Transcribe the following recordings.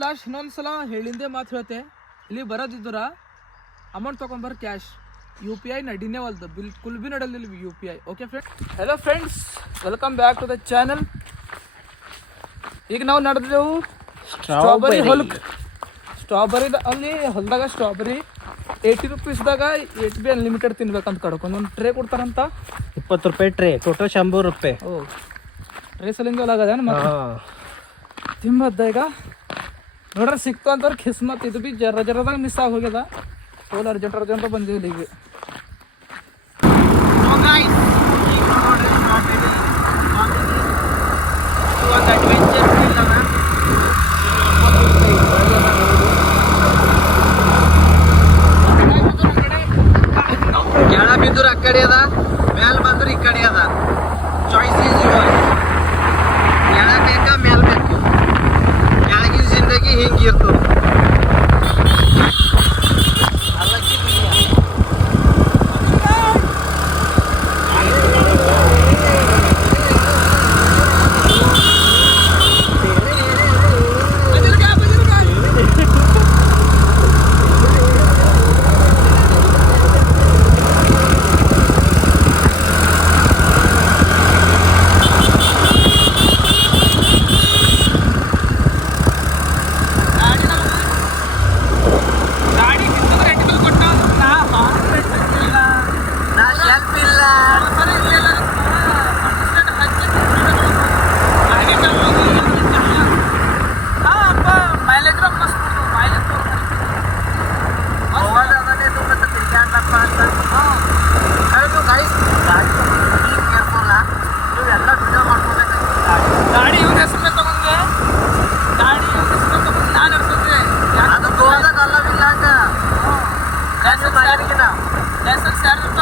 Last ಇನ್ನೊಂದ್ಸಲ ಹೇಳಿಂದೆ ಮಾತು ಹೇಳ್ತೆ, ಇಲ್ಲಿ ಬರೋದಿದ್ದರ ಅಮೌಂಟ್ ತೊಗೊಂಬರ್ ಕ್ಯಾಶ್. UPI ನಡಿನೇ ವಲ್ದು, ಬಿಲ್ಕುಲ್ ಭೀ ನಡಲಿಲ್ಲ UPI. Okay friends, hello friends, welcome back to the channel. ಈಗ ನಾವು ನಡೆದೆವು ಸ್ಟ್ರಾಬೆರಿ ಹೊಲಕ್ಕೆ. ಅಲ್ಲಿ ಹೊಲದಾಗ ಸ್ಟ್ರಾಬೆರಿ 80 ರೂಪೀಸ್ದಾಗ 8 ಬಿ ಅನ್ಲಿಮಿಟೆಡ್ ತಿನ್ಬೇಕಂತ ಕಡ್ಕೊಂಡು ಒಂದು ಟ್ರೇ ಕೊಡ್ತಾರಂತ. 20 ರೂಪಾಯಿ ಟ್ರೇ, ಟೋಟಲ್ 100 ರೂಪಾಯಿ. ಟ್ರೇ ಸಲಿಂದ ಒಳಗದ ಮತ್ತೆ ತಿಂಬದ್ದ. ಈಗ ನೋಡ್ರಿ ಸಿಕ್ತು ಅಂತವ್ರು ಕಿಸ್ಮತ್. ಇದು ಭೀ ಜರದಾಗ ಮಿಸ್ ಆಗಿ ಹೋಗ್ಯದ. ಫುಲ್ ಅರ್ಜೆಂಟ್ ಬಂದಿವಿ ಇಲ್ಲಿಗೆ. ಕೆಳ ಬಿದ್ದರು ಆ ಕಡೆ ಅದ, ಮ್ಯಾಲ ಬಂದ್ರು ಈ ಕಡೆ ಅದ. Choice is your. ಕೆಳ ಬೇಕಾ ಮ್ಯಾಲ ಬೇಕು, ಕೆಳಗಿನ ಜಿಂದಗಿ ಹಿಂಗಿರ್ತದೆ.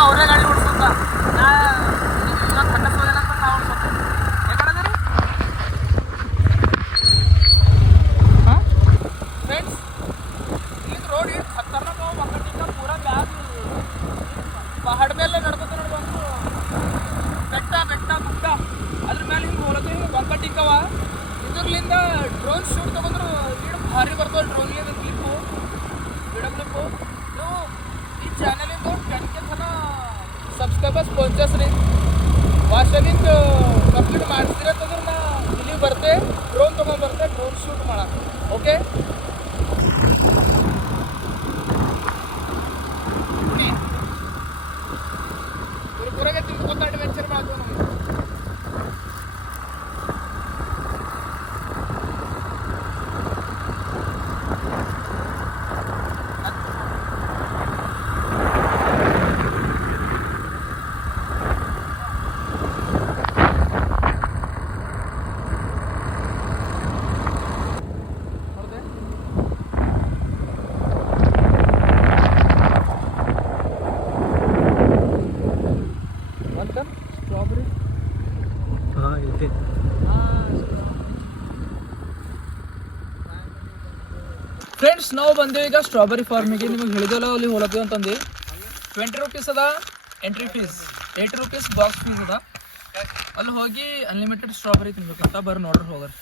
ಅವರೇ ಗಾಡಿ ಓಡಿಸೋದ. ಇವತ್ತು ಹಂಡಸ್ ಹೋದ ನಾವು ಓಡಿಸೋದು. ಯಾಕಂದ್ರೆ ಫ್ರೆಂಡ್ಸ್, ಈಗ ರೋಡ್ ಇಟ್ಟು ಖತರ್ನಾಕ್ ಮಕ್ಕಳಿಂದ ಪೂರ ಬ್ಯಾಗ್ ಪಹಾಡ ಮೇಲೆ ನಡ್ಕೊತ ನೋಡ್ಬಂದು ಬೆಟ್ಟ ಗುಡ್ಡ ಅದ್ರ ಮೇಲೆ ಹಿಂಗೆ ಹೋಲಕ್ಕೆ ಹಿಂಗೆ ಬಂಕಟ್ಟಿಕ್ಕವ. ಇದ್ರಲಿಂದ ಡ್ರೋನ್ ಶೂಟ್ ತೊಗೊಂಡ್ರು ವೀಡಿಯೋ ಭಾರಿ ಬರ್ತವೆ. ಡ್ರೋನ್ಲಿಂದ ಕ್ಲಿಪ್ಪು, ವಿಡಿಯೋ ಕ್ಲಿಪ್ಪು. ನೀವು ಈ ಚಾನಲಿಂದ 10K ತನ ಸಬ್ಸ್ಕ್ರೈಬರ್ಸ್ ಪೋಂಚಸ್ ರೀ. ವಾಟ್ಸಲಿಂದ ಕಂಪ್ಲೀಟ್ ಮಾಡಿಸ್ತೀರ ಅಂತಂದ್ರೆ ನಾ ಇಲ್ಲಿಗೆ ಬರ್ತೆ, ಡ್ರೋನ್ ತೊಗೊಂಡ್ಬರ್ತೆ, ಡ್ರೋನ್ ಶೂಟ್ ಮಾಡಕ್ಕೆ. ಓಕೆ, ಪೂರಾಗೆ ತಿಳ್ಕೊತ ಅಡ್ವೆಂಚರ್ ಮಾಡ್ತೀವಿ ನಮಗೆ. ಫ್ರೆಂಡ್ಸ್, ನಾವು ಬಂದೇವೆ ಈಗ ಸ್ಟ್ರಾಬೆರಿ ಫಾರ್ಮಿಗೆ. ನಿಮಗೆ ಹೇಳಿದಲ್ಲ ಅಲ್ಲಿ ಹೋಲತ್ತೀವಿ ಅಂತಂದು. 20 ರೂಪೀಸ್ ಅದ entry fees, 80 rupees box fees ಅದ. ಅಲ್ಲಿ ಹೋಗಿ ಅನ್ಲಿಮಿಟೆಡ್ ಸ್ಟ್ರಾಬೆರಿ ತಿನ್ಬೇಕಂತ. ಬರ್ರಿ ನೋಡ್ರಿ ಹೋಗ್ರಿ.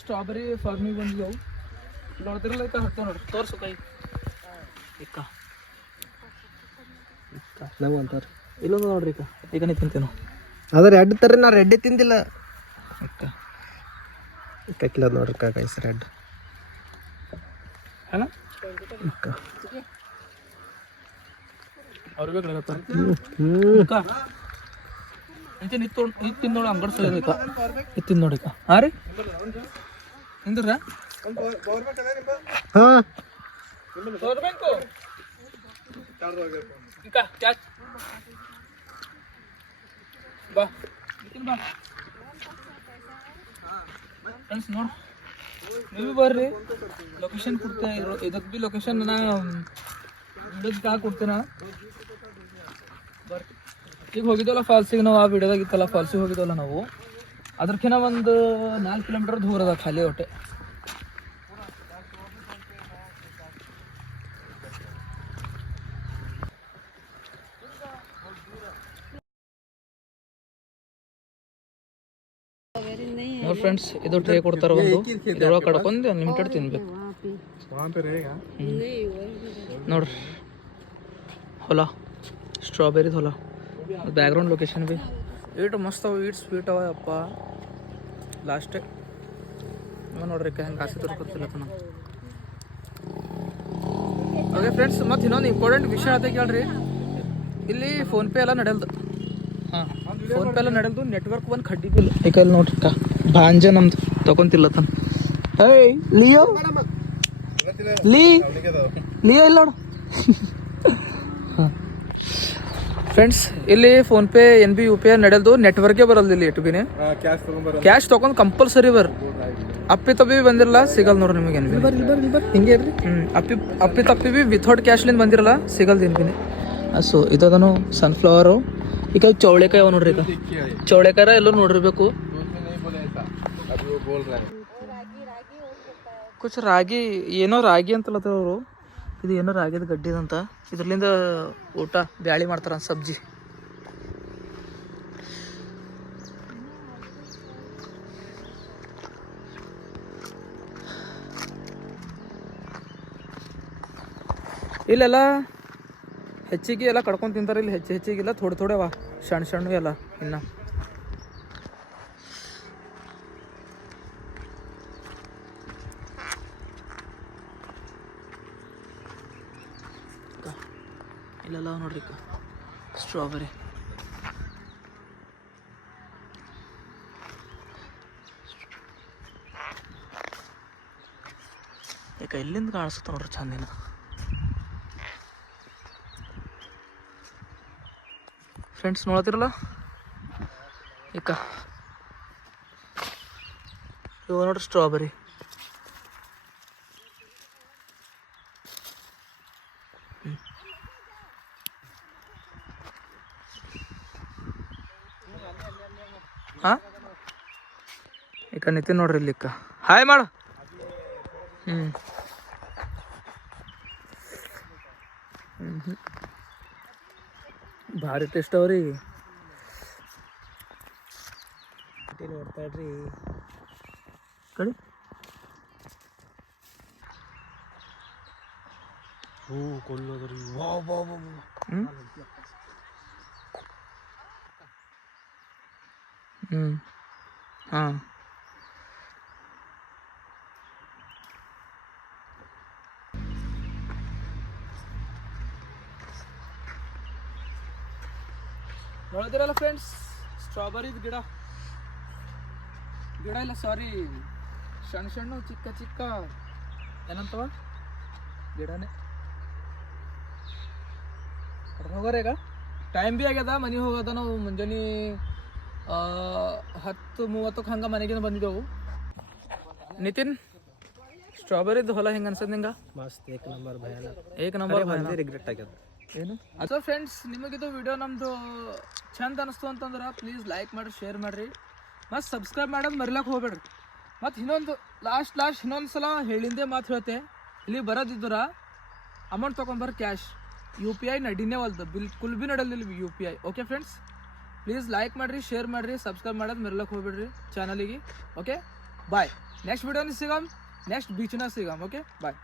ಸ್ಟ್ರಾಬೆರಿ ಫಾರ್ಮಿಗೆ ಬಂದಿದ್ದೆವು. ನೋಡ್ತಿರಲ್ಲ ಈಗ ಹತ್ತ ನೋಡ್ರಿ, ತೋರ್ಸು ಕೈ ಇಕ್ಕ ನಾವು ಅಂತಾರೆ. ಇಲ್ಲೊಂದು ನೋಡ್ರಿ ಈಗ ನೀ ತಿಂತೇನು ಅದ ರೆಡ್ ತರ. ನಾ ರೆಡ್ಡೇ ತಿಂದಿಲ್ಲ. ಕಿಲೋ ನೋಡ್ರಿ ಕೈಸ್ ರೆಡ್ ಅಣ್ಣ. ಅವ್ರಿಗೆ ಹೇಳತ್ತಾರೆ ನಿತ್ತು ತಿಂದು ನೋಡಿ ಅಂಗಡಿ ಸೋದಕ್ಕ ಇತ್ತಿಂದ ನೋಡಿಕ. ಹಾಂ ರೀ ನಿಂದ್ರ ಹಾಂ ತೋರ್ಬೇಕು ಬಾ. ಫ್ರೆಂಡ್ಸ್ ನೋಡಿ ನೀವು ಬರ್ರಿ ಲೊಕೇಶನ್ ಕೊಡ್ತೇ ಇದಕ್ಕೆ ಭೀ ಲೊಕೇಶನ್ ನಾ ವಿಡಿಯೋದಕ್ಕೆ ಹಾಕಿ ಕೊಡ್ತೇನೆ ಬರ್ರಿ. ಈಗ ಹೋಗಿದ್ದವಲ್ಲ ಫಾಲ್ಸಿಗೆ ನಾವು ಆ ವಿಡಿಯೋದಾಗ ಇತ್ತಲ್ಲ ಫಾಲ್ಸಿಗೆ ಹೋಗಿದ್ದವಲ್ಲ ನಾವು ಅದ್ರಕಿನ್ನ ಒಂದು 4 ಕಿಲೋಮೀಟರ್ ದೂರ ಅದ ಖಾಲಿ ಹೊಟ್ಟೆ. ನೋಡಿ ಫ್ರೆಂಡ್ಸ್ ಇದು ಟ್ರೇ ಕೊಡ್ತಾರೆ ಒಂದು ಇದ್ರೊಳಗೆ ಕಡ್ಕೊಂಡು ಅನ್ಲಿಮಿಟೆಡ್ ತಿನ್ಬೇಕು ನೋಡ್ರಿ. ಹೊಲ ಸ್ಟ್ರಾಬೆರಿದು ಹೊಲ ಬ್ಯಾಕ್ಗ್ರೌಂಡ್ ಲೊಕೇಶನ್ ಭೀ ಈಟ್ ಮಸ್ತ್ ಅವ ಈಟ್ ಸ್ವೀಟ್ ಅವ ಅಪ್ಪ ಲಾಸ್ಟೇ ನೋಡ್ರಿ ಹೆಂಗೆ ಆಸೆ ತೋರ್ಕೊತಿಲ್ಲ ತನ. ಓಕೆ ಫ್ರೆಂಡ್ಸ್ ಮತ್ತು ಇನ್ನೊಂದು ಇಂಪಾರ್ಟೆಂಟ್ ವಿಷಯ ಅದೇ ಕೇಳ್ರಿ, ಇಲ್ಲಿ ಫೋನ್ಪೇ ಎಲ್ಲ ನಡೆಯಲ್ದು. ಹಾಂ ಫೋನ್ಪೇ ಎಲ್ಲ ನಡೆಯಲ್ದು, ನೆಟ್ವರ್ಕ್ ಒಂದು ಖಡ್ಡಿ ಬಿಲ್ ಈಕಲ್ಲಿ ನೋಡ್ರಿ ಭಾಂಜ ನಮ್ದು ತಗೊಂತಿಲ್ಲ ತನ. ಏಯ್ ಲಿಯೋ ಲಿಯೋ ಇಲ್ಲ ನೋಡು. ಹಾಂ ಫ್ರೆಂಡ್ಸ್ ಇಲ್ಲಿ ಫೋನ್ಪೇ NB UPI ನಡೆಯಲ್ದು, ನೆಟ್ವರ್ಕೇ ಬರಲ್ದು ಇಲ್ಲಿ ಎಟ್ಟು ಬಿನೇ. ಕ್ಯಾಶ್ ತೊಗೊಂಡು ಕಂಪಲ್ಸರಿ ಬರ್ರಿ. ಅಪ್ಪಿ ತಪ್ಪಿ ಬಂದಿರಲ್ಲ ಸಿಗಲ್ ನೋಡ್ರಿ ನಿಮಗೆ NB ಹಿಂಗೆ ಇರ್ರಿ. ಅಪ್ಪಿ ತಪ್ಪಿ ಭೀ ವಿಥೌಟ್ ಕ್ಯಾಶ್ಲಿಂದ ಬಂದಿರಲ್ಲ ಸಿಗಲ್ದು NB. ಸೊ ಇದದನು ಸನ್ಫ್ಲವರು. ಈಗ ಚೌಳೆಕಾಯಿ ಅವ ನೋಡ್ರಿ, ಈಗ ಚೌಳೆಕಾಯಿ ಎಲ್ಲರೂ ನೋಡಿರ್ಬೇಕು. ಕುಚ್ ರಾಗಿ ಏನೋ ರಾಗಿ ಅಂತಲ್ಲ ಅವರು, ಇದು ಏನೋ ರಾಗಿದ ಗಡ್ಡಿದಂತ, ಇದ್ರಲಿಂದ ಊಟ ಬ್ಯಾಳಿ ಮಾಡ್ತಾರ ಸಬ್ಜಿ. ಇಲ್ಲೆಲ್ಲ ಹೆಚ್ಚಿಗೆ ಎಲ್ಲ ಕಡ್ಕೊಂಡು ತಿಂತಾರೆ, ಇಲ್ಲಿ ಹೆಚ್ಚಿಗೆಲ್ಲ ಥೋಡೆ ವಾ ಸಣ್ಣ ಎಲ್ಲ ಇನ್ನು. ಇಲ್ಲೆಲ್ಲ ನೋಡ್ರಿ ಸ್ಟ್ರಾಬೆರಿ. ಈಗ ಇಲ್ಲಿಂದ ಕಾಣಿಸುತ್ತ ನೋಡ್ರಿ ಚಂದಿನ. ಫ್ರೆಂಡ್ಸ್ ನೋಡ್ತಿರಲ್ಲ ಈಗ ಇವ ನೋಡ್ರಿ ಸ್ಟ್ರಾಬೆರಿ. ಹಾಂ ಈಗ ನಿತಿನ್ ನೋಡ್ರಿ ಇಲ್ಲಿ ಹಾಯ್ ಮಾಡು. ಭಾರಿ ಟೇಸ್ಟ್ ಅವ್ರಿ. ನೋಡ್ತಾ ಇಡ್ರಿ ಕಡಿ ಕೊಲ್ಲೋದ್ರಿ. ಹಾಂ ನೋಡಿದಿರಲ್ಲ ಫ್ರೆಂಡ್ಸ್ ಸ್ಟ್ರಾಬೆರಿದು ಗಿಡ ಇಲ್ಲ ಸಾರಿ ಸಣ್ಣ ಚಿಕ್ಕ ಏನಂತವ ಗಿಡನೇ. ಹೋಗೋರ ಈಗ ಟೈಮ್ ಭೀ ಆಗ್ಯದ, ಮನೆಗೆ ಹೋಗೋದ. ನಾವು ಮುಂಜಾನೆ 10:30 ಹಂಗೆ ಮನೆಗಿಂದ ಬಂದಿದ್ದೆವು. ನಿತಿನ್ ಸ್ಟ್ರಾಬೆರಿದು ಹೊಲ ಹೆಂಗೆ ಅನ್ಸದ್ ನಿಂಗೆ? ಮಸ್ತ್ ಏಕ್ ನಂಬರ್ ರಿಗ್ರೆಟ್ ಆಗ್ಯದ ಏನು. ಅಥವಾ ಫ್ರೆಂಡ್ಸ್ ನಿಮಗಿದು ವಿಡಿಯೋ ನಮ್ಮದು ಚಂದ ಅನಿಸ್ತು ಅಂತಂದ್ರೆ ಪ್ಲೀಸ್ ಲೈಕ್ ಮಾಡಿರಿ, ಶೇರ್ ಮಾಡಿರಿ, ಮತ್ತು ಸಬ್ಸ್ಕ್ರೈಬ್ ಮಾಡೋದು ಮರಿಲಕ್ಕೆ ಹೋಗ್ಬೇಡ್ರಿ. ಮತ್ತು ಇನ್ನೊಂದು ಲಾಸ್ಟ್ ಇನ್ನೊಂದು ಸಲ ಹೇಳಿಂದೇ ಮಾತು ಹೇಳ್ತೆ, ಇಲ್ಲಿ ಬರೋದಿದ್ದರ ಅಮೌಂಟ್ ತೊಗೊಂಬರ್ರಿ ಕ್ಯಾಶ್. UPI ನಡಿನೇ ಒಲ್ದು, ಬಿಲ್ಕುಲ್ ಭೀ ನಡಲಿಲ್ಲ UPI. Okay friends please like ಮಾಡಿರಿ, ಶೇರ್ ಮಾಡಿರಿ, ಸಬ್ಸ್ಕ್ರೈಬ್ ಮಾಡೋದು ಮರಿಲಕ್ಕೆ ಹೋಗ್ಬೇಡ್ರಿ ಚಾನಲಿಗೆ. Okay bye. ನೆಕ್ಸ್ಟ್ ವಿಡಿಯೋನ ಸಿಗಮ್, ನೆಕ್ಸ್ಟ್ ಬೀಚ್ನಾಗ ಸಿಗಮ್. Okay bye.